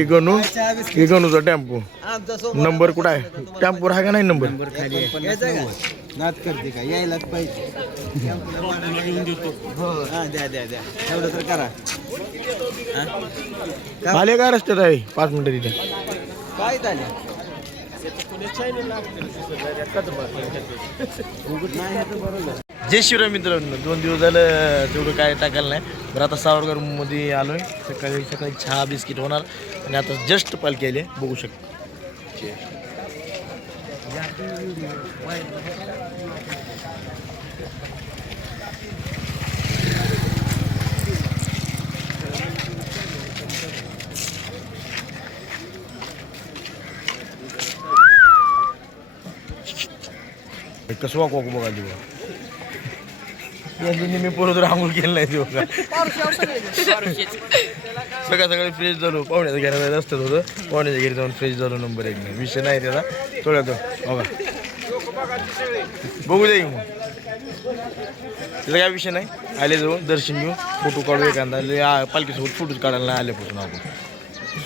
ही गणू ही गणूचा tempo number कुठं आहे टेम्पोवर आहे का नाही नंबर नाच करते का यायलाच पाहिजे द्या द्या द्या एवढं तर करा आले काय रस्त्यात आहे 5 मिनिटं तिथे काय झालं जय शिवराय मित्रांनो 2 दिवस झालं तेवढं काय टाकायला नाही बरं आता सावरकर मध्ये आलोय सकाळी सकाळी चहा बिस्किट होणार आणि आता जस्ट पालखी आली बघू शकतो कसं वाकू बघा मी परत आंघोळ केलं नाही बघा सकाळी फ्रेश झालो पाहुण्याच्या घराला रस्त्यात होतं पाहुण्याच्या घरी जाऊन फ्रेश झालो नंबर 1 विषय नाही त्याचा थोड्या तो बघा बघू जाईल मग त्याचा काय विषय नाही आले जाऊ दर्शन घेऊ फोटो काढू एखादा पालखीसोबत फोटोच काढायला नाही आल्यापासून आपण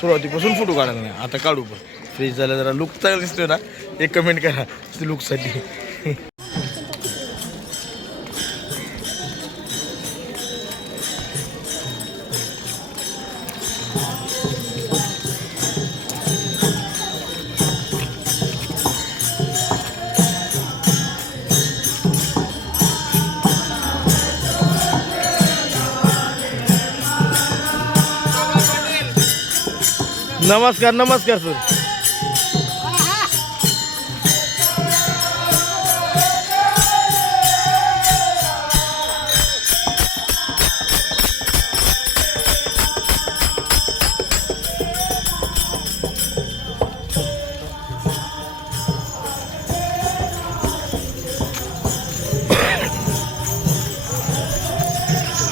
सुरुवातीपासून फोटो काढायला नाही आता काढू पण फ्रेश झालं जरा लुक चांगला दिसतोय ना एक कमेंट करा लुकसाठी नमस्कार नमस्कार सर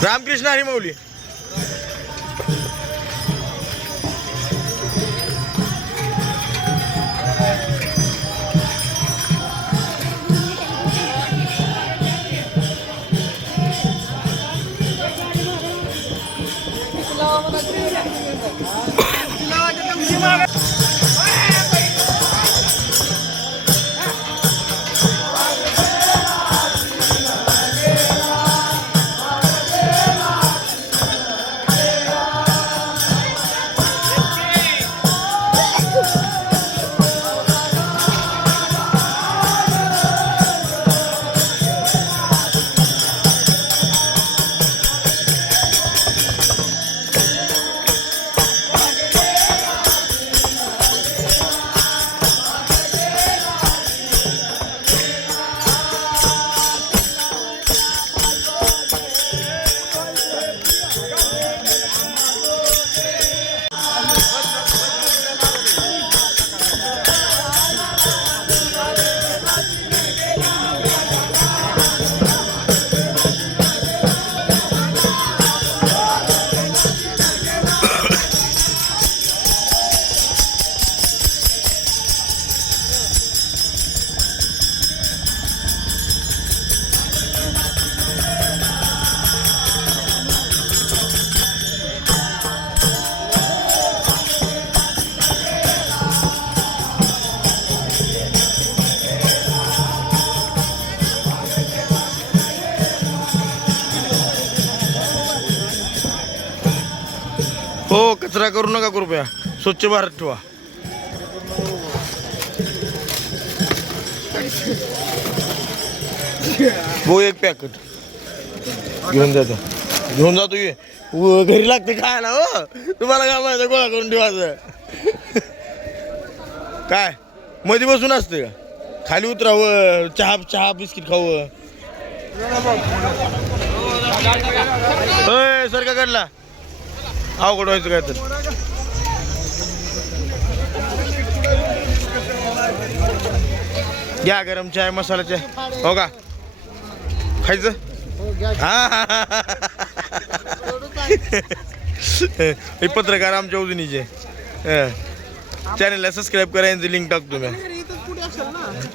रामकृष्ण हरी माऊली हो कचरा करू नका कृपया स्वच्छ भारत ठेवा हो एक पॅकेट घेऊन जातो ये घरी लागते खायला हो तुम्हाला काय माहिती गोळा करून ठेवायचं काय मध्ये बसून असते का खाली उतरावं चहा बिस्किट खावं सर काढला अवघड व्हायचं काय तर घ्या गरम चाय मसाला चाय हो का खायचं हे पत्रकार आमच्या उजनीचे चॅनलला सबस्क्राईब करा यांची लिंक टाकतो मी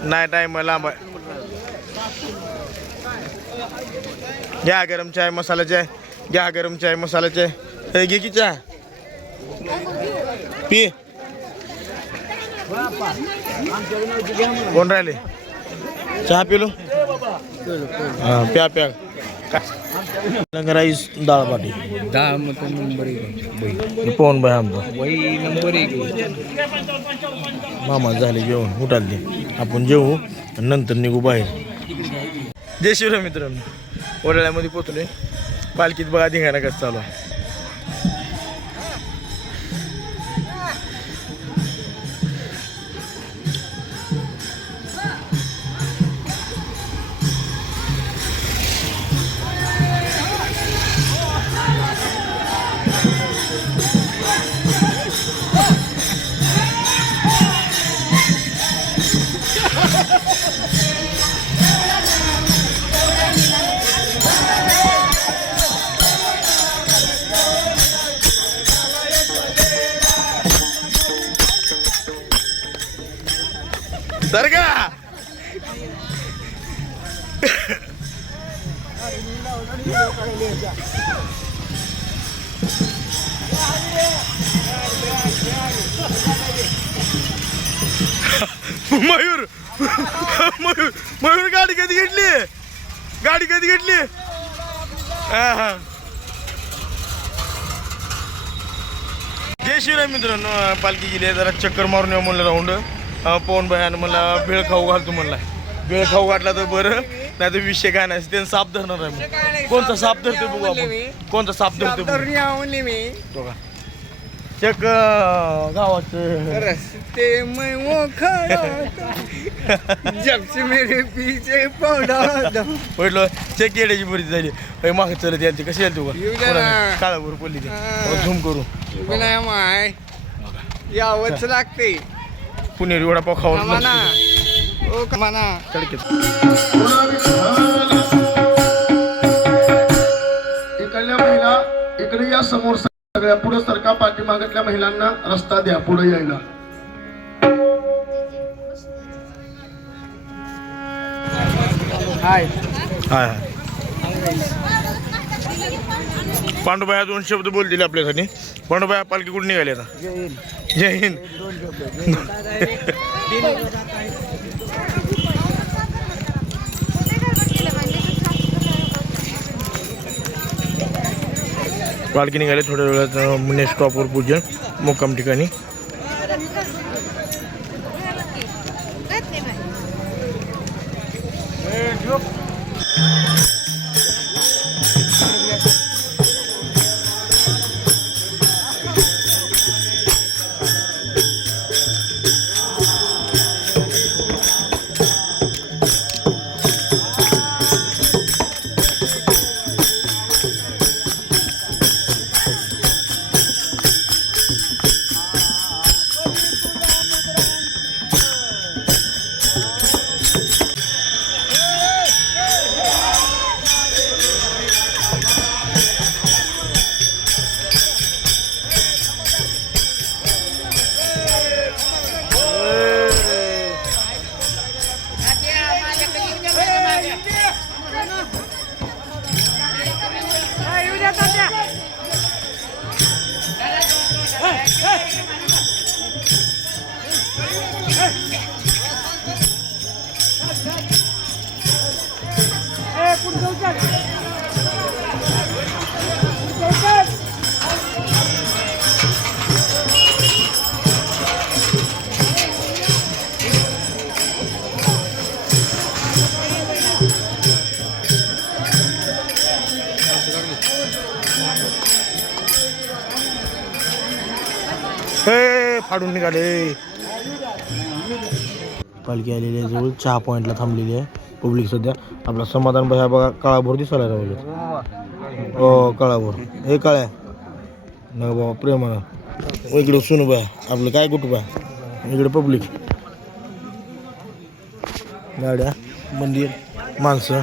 नाही टाइम लांब घ्या गरम चाय मसाला चाय घ्या गरम चाय मसाला चाय घे की चहा पी कोण राहिले चहा पिलो हां प्या प्या काय राईस डाळ पाटी पोहन बाय आमचा मामा झाले जेवण उठाले आपण जेवू आणि नंतर निघू बाहेर. जय शिवराय मित्रांनो, वडाळ्यामध्ये पोचलोय. पालखीत बघा धिंगाणा कसं चालू आहे. तर का मयूर मयूर मयूर गाडी कधी घेतली हा हा. जय शिवराय मित्रांनो, पालखी गेली जरा चक्कर मारून येऊ म्हणलं राऊंड. पवन भयानं मला भेळ खाऊ घालतो म्हणला. भेळ खाऊ घातला तर बरं, नाही तर विषय काय नाही. त्यानं साप धरणार आहे. मग कोणता साप धरतो बघू आपण. कोणता साप धरतो तो का चक गावात रस्ते में वो खड़ा जब से मेरे पीछे पड़ा. म्हटलं चेक येण्याची बरी झाली. मागे चलत यायची कशी याल तू काळा भर पडली झूम करू माय यावंच लागते. पुणेरी वडापाव खाऊन ओ कमाना तडकेत इकडल्या महिला इकडे या समोर सगळ्या पुढे सरका. पाठीमागतल्या महिलांना रस्ता द्या पुढे यायला. हाय हाय. पांडुबाया 2 शब्द बोल दिले आपल्यासाठी. पांडुबाया पालखी कुठे निघाली आता. जय हिंद. पालखी निघाली थोड्या वेळात मुने स्टॉपवर पूजन मुक्काम ठिकाणी. फाडून निघाले. पालखी आलेली आहे जवळ. चहा पॉईंटला थांबलेली आहे पब्लिक सध्या. आपला समाधान भाई बघा काळाभोर दिसायला राहिले. हो काळाभोर हे काळ्या न बाबा प्रेमानं. इकडे सुनू बाय आपलं काय कुठं बाय. इकडे पब्लिक गाड्या मंदिर माणसं.